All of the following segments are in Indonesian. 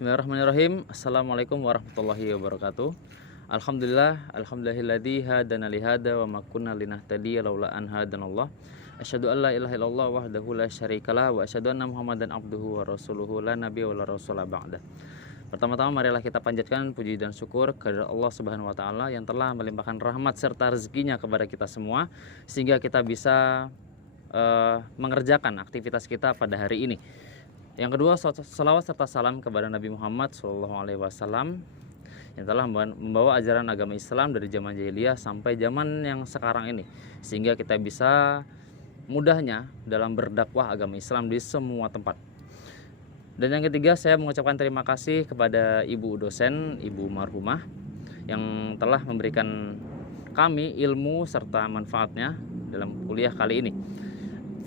Bismillahirrahmanirrahim. Assalamualaikum warahmatullahi wabarakatuh. Alhamdulillahilladzi hadana li hada wa ma kunna linahtadiya laula an hadanallah. Asyhadu an la ilaha illallah wahdahu la syarikalah wa asyhadu anna Muhammadan abduhu wa rasuluhu la nabiyya wa la rasula ba'da. Pertama-tama marilah kita panjatkan puji dan syukur kepada Allah Subhanahu wa taala yang telah melimpahkan rahmat serta rezekinya kepada kita semua sehingga kita bisa mengerjakan aktivitas kita pada hari ini. Yang kedua, salawat serta salam kepada Nabi Muhammad SAW yang telah membawa ajaran agama Islam dari zaman jahiliyah sampai zaman yang sekarang ini, sehingga kita bisa mudahnya dalam berdakwah agama Islam di semua tempat. Dan yang ketiga, saya mengucapkan terima kasih kepada ibu dosen, ibu marhumah yang telah memberikan kami ilmu serta manfaatnya dalam kuliah kali ini.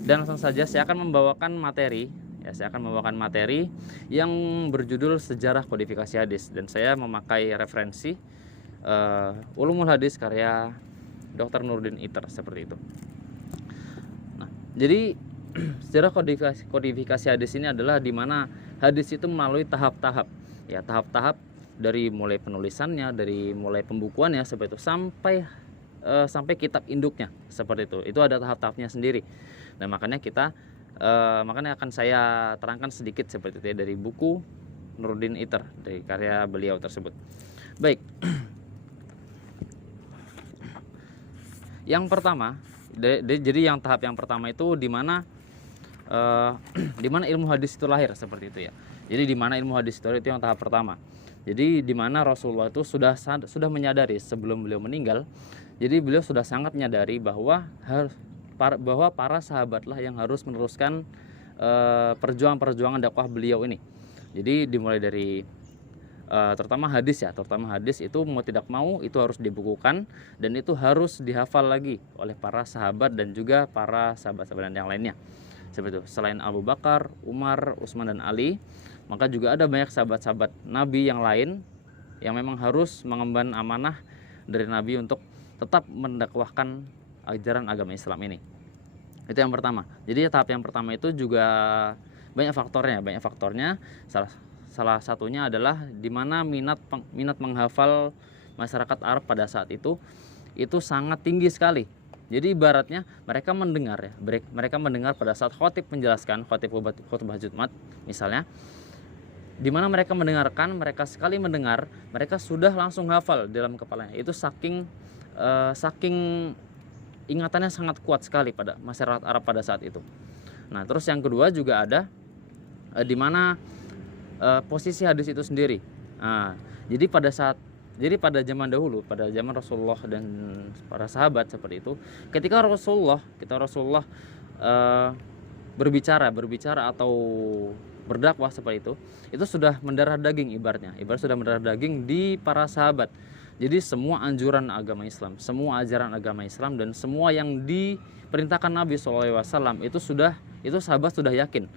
Dan langsung saja saya akan membawakan materi yang berjudul Sejarah Kodifikasi Hadis, dan saya memakai referensi Ulumul Hadis karya Dr. Nuruddin Iter seperti itu. Nah, jadi sejarah kodifikasi hadis ini adalah di mana hadis itu melalui tahap-tahap, ya, tahap-tahap dari mulai penulisannya, dari mulai pembukuannya seperti itu sampai kitab induknya seperti itu. Itu ada tahap-tahapnya sendiri. Dan makanya akan saya terangkan sedikit seperti itu ya, dari buku Nuruddin Iter, dari karya beliau tersebut. Baik. Yang pertama, jadi yang tahap yang pertama itu di mana ilmu hadis itu lahir seperti itu ya. Jadi di mana ilmu hadis itu yang tahap pertama. Jadi di mana Rasulullah itu sudah menyadari sebelum beliau meninggal. Jadi beliau sudah sangat menyadari bahwa para sahabatlah yang harus meneruskan perjuangan dakwah beliau ini. Jadi dimulai dari terutama hadis itu mau tidak mau itu harus dibukukan dan itu harus dihafal lagi oleh para sahabat dan juga para sahabat-sahabat yang lainnya. Seperti itu. Selain Abu Bakar, Umar, Utsman dan Ali, maka juga ada banyak sahabat-sahabat Nabi yang lain yang memang harus mengemban amanah dari Nabi untuk tetap mendakwahkan ajaran agama Islam ini. Itu yang pertama. Jadi tahap yang pertama itu juga banyak faktornya. Salah satunya adalah di mana minat menghafal masyarakat Arab pada saat itu sangat tinggi sekali. Jadi ibaratnya mereka mendengar pada saat khatib menjelaskan, khutbah Jumat misalnya, di mana mereka sekali mendengar, mereka sudah langsung hafal dalam kepalanya. Itu saking ingatannya sangat kuat sekali pada masyarakat Arab pada saat itu. Nah, terus yang kedua juga ada di mana posisi hadis itu sendiri. Nah, jadi pada zaman dahulu, pada zaman Rasulullah dan para sahabat seperti itu, ketika Rasulullah berbicara atau berdakwah seperti itu sudah mendarah daging ibaratnya sudah mendarah daging di para sahabat. Jadi semua anjuran agama Islam, semua ajaran agama Islam dan semua yang diperintahkan Nabi SAW itu sahabat sudah yakin.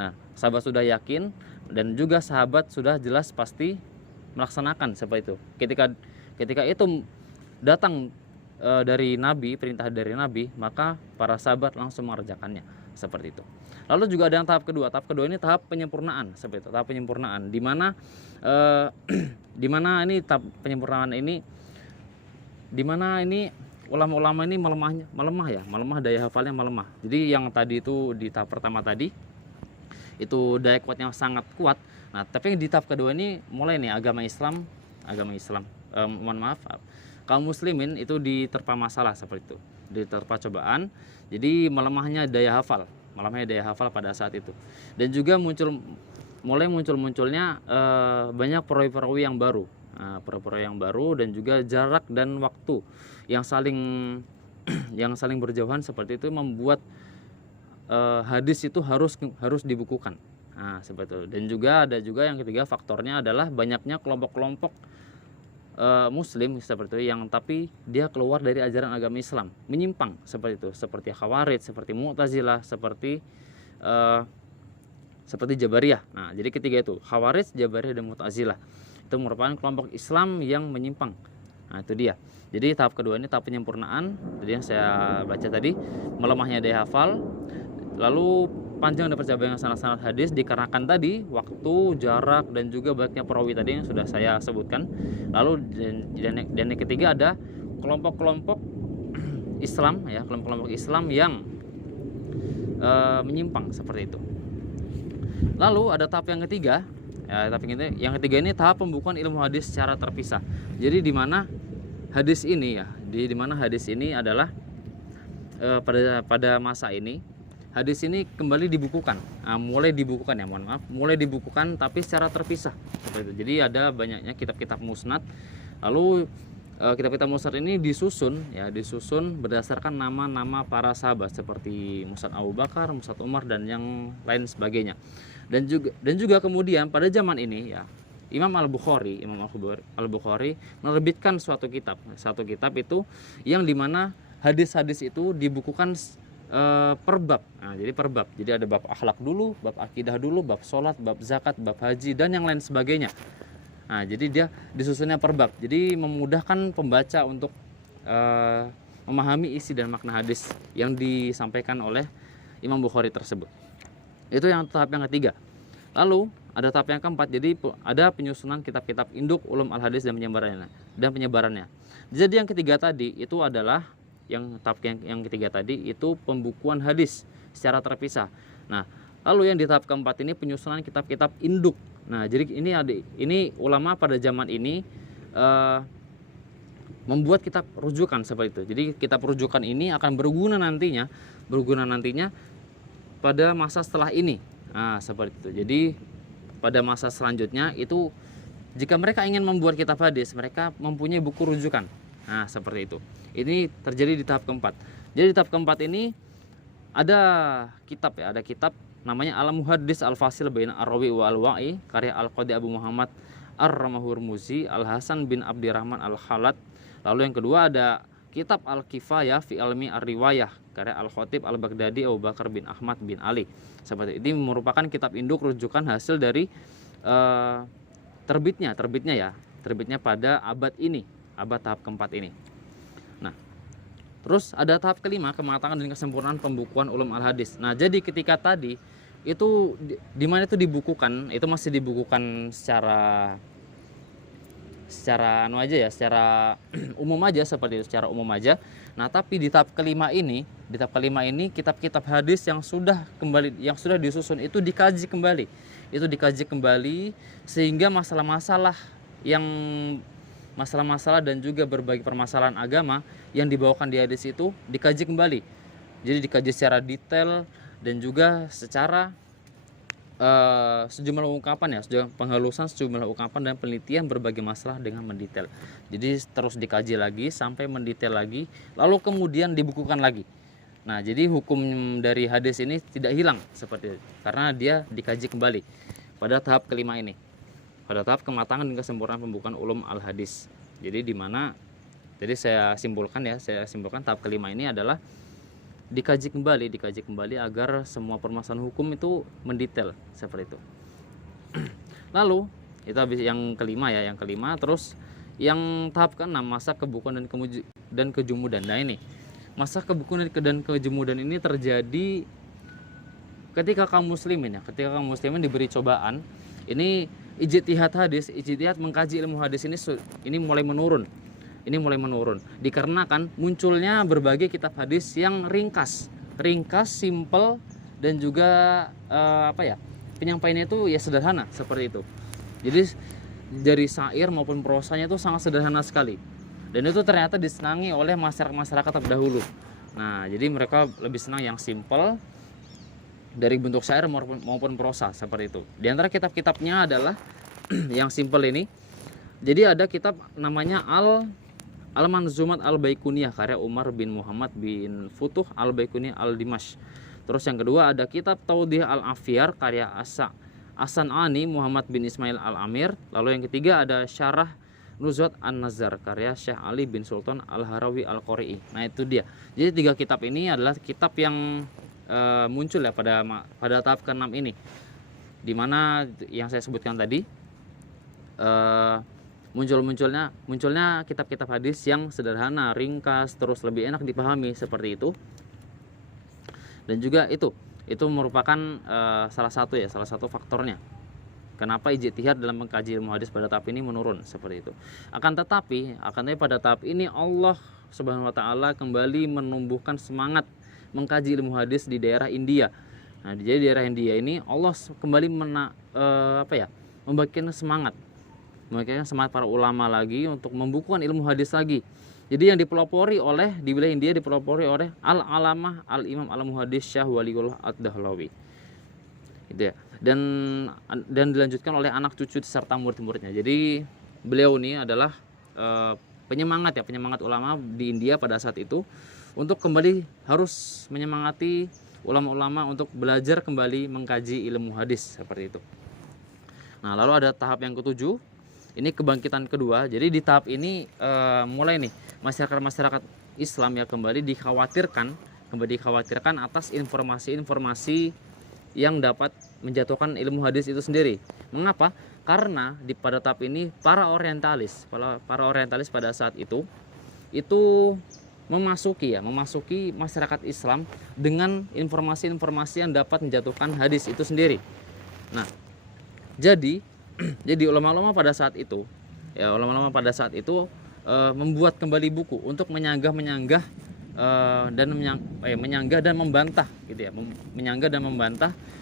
Nah, sahabat sudah yakin dan juga sahabat sudah jelas pasti melaksanakan seperti itu. Ketika itu datang dari Nabi, perintah dari Nabi, maka para sahabat langsung mengerjakannya seperti itu. Lalu juga ada yang tahap kedua. Tahap kedua ini tahap penyempurnaan seperti itu. Tahap penyempurnaan di mana ini tahap penyempurnaan ini di mana ini ulama-ulama ini melemah daya hafalnya melemah. Jadi yang tadi itu di tahap pertama tadi itu daya kuatnya sangat kuat. Nah, tapi di tahap kedua ini mulai nih agama Islam kaum muslimin itu diterpa masalah seperti itu, diterpa cobaan. Jadi melemahnya daya hafal pada saat itu. Dan juga munculnya banyak perawi-perawi yang baru. Dan juga jarak dan waktu yang saling berjauhan seperti itu membuat hadis itu harus dibukukan. Nah, seperti itu. Dan juga ada yang ketiga faktornya adalah banyaknya kelompok-kelompok muslim seperti itu yang tapi dia keluar dari ajaran agama Islam, menyimpang seperti itu, seperti Khawarij, seperti Mu'tazilah, seperti Jabariyah. Nah, jadi ketiga itu, Khawarij, Jabariyah dan Mu'tazilah. Itu merupakan kelompok Islam yang menyimpang. Nah, itu dia. Jadi tahap kedua ini tahap penyempurnaan. Jadi yang saya baca tadi, melemahnya daya hafal. Lalu panjang dan percabangan sanad-sanad hadis dikarenakan tadi waktu, jarak, dan juga banyaknya perawi tadi yang sudah saya sebutkan. Lalu dan yang ketiga ada kelompok-kelompok Islam ya, kelompok-kelompok Islam yang menyimpang seperti itu. Lalu ada tahap yang ketiga ya, yang ketiga ini tahap pembukuan ilmu hadis secara terpisah. Jadi di mana hadis ini ya, di mana hadis ini adalah pada masa ini hadis ini kembali dibukukan, mulai dibukukan ya, mohon maaf, mulai dibukukan tapi secara terpisah seperti itu. Jadi ada banyaknya kitab-kitab musnad. Lalu kitab-kitab musnad ini disusun berdasarkan nama-nama para sahabat seperti Musnad Abu Bakar, Musnad Umar, dan yang lain sebagainya. Dan juga kemudian pada zaman ini ya, Imam Al-Bukhari menerbitkan suatu kitab itu yang dimana hadis-hadis itu dibukukan per bab. Nah, jadi per bab. Jadi ada bab akhlak dulu, bab akidah dulu, bab sholat, bab zakat, bab haji, dan yang lain sebagainya. Nah, jadi dia disusunnya per bab. Jadi memudahkan pembaca untuk memahami isi dan makna hadis yang disampaikan oleh Imam Bukhari tersebut. Itu yang tahap yang ketiga. Lalu ada tahap yang keempat. Jadi ada penyusunan kitab-kitab induk ulum al-hadis dan penyebarannya. Jadi yang ketiga tadi itu adalah tahap yang ketiga tadi itu pembukuan hadis secara terpisah. Nah, lalu yang di tahap keempat ini penyusunan kitab-kitab induk. Nah, jadi ini ulama pada zaman ini membuat kitab rujukan seperti itu. Jadi kitab rujukan ini akan berguna nantinya pada masa setelah ini. Nah, seperti itu. Jadi pada masa selanjutnya itu jika mereka ingin membuat kitab hadis, mereka mempunyai buku rujukan. Nah, seperti itu. Ini terjadi di tahap keempat. Jadi di tahap keempat ini ada kitab namanya Al-Muhaddis Al-Fasil Baina Ar-Rawi wa Al-Wa'i karya Al-Qadi Abu Muhammad Ar-Ramahurmuzi Al-Hasan bin Abdirrahman Al-Khalat. Lalu yang kedua ada kitab Al-Kifayah fi Ilmi Ar-Riwayah karya Al-Khatib Al-Baghdadi Abu Bakar bin Ahmad bin Ali. Seperti ini merupakan kitab induk rujukan hasil dari terbitnya pada abad tahap keempat ini. Nah, terus ada tahap kelima, kematangan dan kesempurnaan pembukuan ulum al-hadis. Nah, jadi ketika tadi itu di mana itu dibukukan, itu masih dibukukan secara secara umum aja seperti itu, secara umum aja. Nah, tapi di tahap kelima ini kitab-kitab hadis yang sudah disusun itu dikaji kembali sehingga masalah-masalah dan juga berbagai permasalahan agama yang dibawakan di hadis itu dikaji kembali. Jadi dikaji secara detail dan juga secara sejumlah ungkapan penghalusan sejumlah ungkapan dan penelitian berbagai masalah dengan mendetail. Jadi terus dikaji lagi sampai mendetail lagi, lalu kemudian dibukukan lagi. Nah, jadi hukum dari hadis ini tidak hilang seperti itu karena dia dikaji kembali pada tahap kelima ini. Pada tahap kematangan dan kesempurnaan pembukuan ulum al-hadis. Jadi di mana jadi saya simpulkan tahap kelima ini adalah dikaji kembali agar semua permasalahan hukum itu mendetail seperti itu. Lalu itu habis yang kelima. Terus yang tahap keenam masa kebukuan dan kejumudan. Nah, ini masa kebukuan dan kejumudan ini terjadi ketika kaum muslimin diberi cobaan. Ini ijtihad mengkaji ilmu hadis ini mulai menurun. Dikarenakan munculnya berbagai kitab hadis yang ringkas, simpel, dan juga penyampaiannya itu ya sederhana seperti itu. Jadi dari syair maupun prosanya itu sangat sederhana sekali. Dan itu ternyata disenangi oleh masyarakat terdahulu. Nah, jadi mereka lebih senang yang simpel dari bentuk syair maupun prosa seperti itu. Di antara kitab-kitabnya adalah yang simpel ini. Jadi ada kitab namanya Al-Manzumat Al-Baikuniyah karya Umar bin Muhammad bin Futuh Al-Baikuniyah Al-Dimash. Terus yang kedua ada kitab Taudih Al-Afyar karya As-San'ani Muhammad bin Ismail Al-Amir. Lalu yang ketiga ada Syarah Nuzhat An-Nazar karya Syekh Ali bin Sultan Al-Harawi Al-Qori'i. Nah, itu dia. Jadi 3 kitab ini adalah kitab yang muncul ya pada tahap ke-6 ini. Dimana yang saya sebutkan tadi munculnya kitab-kitab hadis yang sederhana, ringkas, terus lebih enak dipahami seperti itu. Dan juga itu Itu merupakan salah satu faktornya kenapa ijtihad dalam mengkaji ilmu hadis pada tahap ini menurun seperti itu. Akan tetapi pada tahap ini Allah Subhanahu wa taala kembali menumbuhkan semangat mengkaji ilmu hadis di daerah India. Nah, jadi daerah India ini Allah kembali membagikan semangat para ulama lagi untuk membukukan ilmu hadis lagi. Jadi yang di wilayah India dipelopori oleh Al-Alamah Al-Imam Al-Muhaddis Syah Waliullah Ad-Dahlawi. Gitu ya. Dan dilanjutkan oleh anak cucu serta murid-muridnya. Jadi beliau ini adalah penyemangat ulama di India pada saat itu untuk kembali harus menyemangati ulama-ulama untuk belajar kembali mengkaji ilmu hadis seperti itu. Nah, lalu ada tahap yang ketujuh, ini kebangkitan kedua. Jadi di tahap ini mulai nih masyarakat Islam ya kembali dikhawatirkan atas informasi-informasi yang dapat menjatuhkan ilmu hadis itu sendiri. Mengapa? Karena pada tahap ini para orientalis pada saat itu memasuki masyarakat Islam dengan informasi-informasi yang dapat menjatuhkan hadis itu sendiri. Nah, jadi ulama-ulama pada saat itu membuat kembali buku untuk menyanggah dan membantah gitu ya,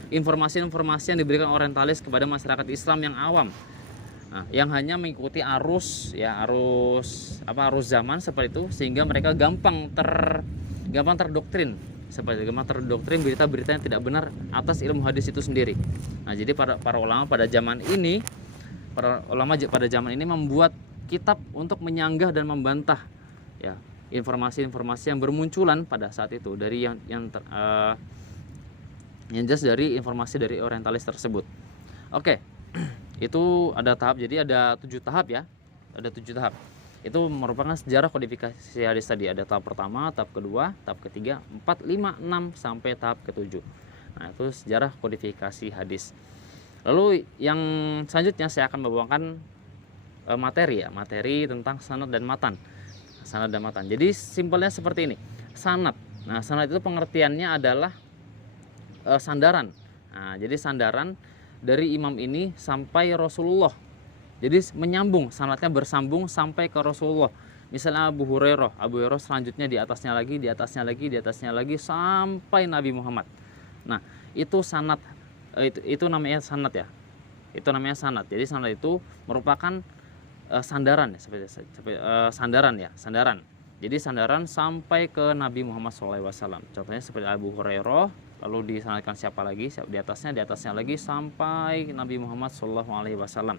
informasi-informasi yang diberikan orientalis kepada masyarakat Islam yang awam. Nah, yang hanya mengikuti arus zaman seperti itu, sehingga mereka gampang terdoktrin berita-berita yang tidak benar atas ilmu hadis itu sendiri. Nah, jadi para ulama pada zaman ini membuat kitab untuk menyanggah dan membantah ya informasi-informasi yang bermunculan pada saat itu dari yang jelas dari informasi dari orientalis tersebut. Oke. Itu ada tahap, jadi ada 7 tahap ya. Ada 7 tahap. Itu merupakan sejarah kodifikasi hadis tadi. Ada tahap pertama, tahap kedua, tahap ketiga, 4, 5, 6 sampai tahap ke-7. Nah, itu sejarah kodifikasi hadis. Lalu yang selanjutnya saya akan membawakan materi tentang sanad dan matan. Jadi simpelnya seperti ini. Sanad. Nah, sanad itu pengertiannya adalah sandaran. Nah, jadi sandaran dari imam ini sampai Rasulullah. Jadi menyambung, sanadnya bersambung sampai ke Rasulullah. Misalnya Abu Hurairah selanjutnya di atasnya lagi sampai Nabi Muhammad. Nah, itu sanad, itu namanya sanad ya. Itu namanya sanad. Jadi sanad itu merupakan sandaran ya, sandaran. Jadi sandaran sampai ke Nabi Muhammad SAW. Contohnya seperti Abu Hurairah, lalu disanadkan siapa lagi? Di atasnya lagi sampai Nabi Muhammad SAW.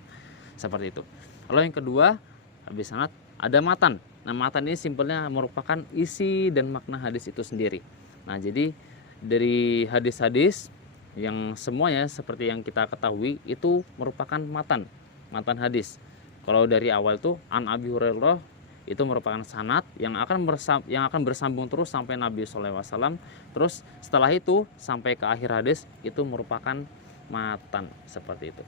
Seperti itu. Lalu yang kedua, habis sanad ada matan. Nah, matan ini simpelnya merupakan isi dan makna hadis itu sendiri. Nah, jadi dari hadis-hadis yang semuanya seperti yang kita ketahui itu merupakan matan hadis. Kalau dari awal itu an Abi Hurairah itu merupakan sanad yang akan bersambung terus sampai Nabi SAW. Terus setelah itu sampai ke akhir hadis itu merupakan matan seperti itu.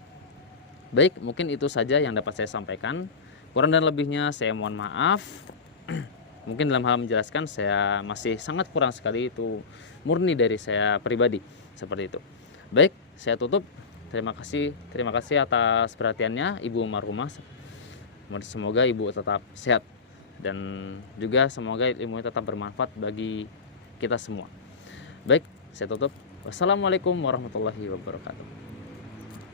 Baik, mungkin itu saja yang dapat saya sampaikan. Kurang dan lebihnya saya mohon maaf. Mungkin dalam hal menjelaskan saya masih sangat kurang sekali, itu murni dari saya pribadi seperti itu. Baik, saya tutup. Terima kasih atas perhatiannya Ibu Marhumah. Semoga Ibu tetap sehat dan juga semoga ilmu tetap bermanfaat bagi kita semua. Baik, saya tutup. Wassalamualaikum warahmatullahi wabarakatuh.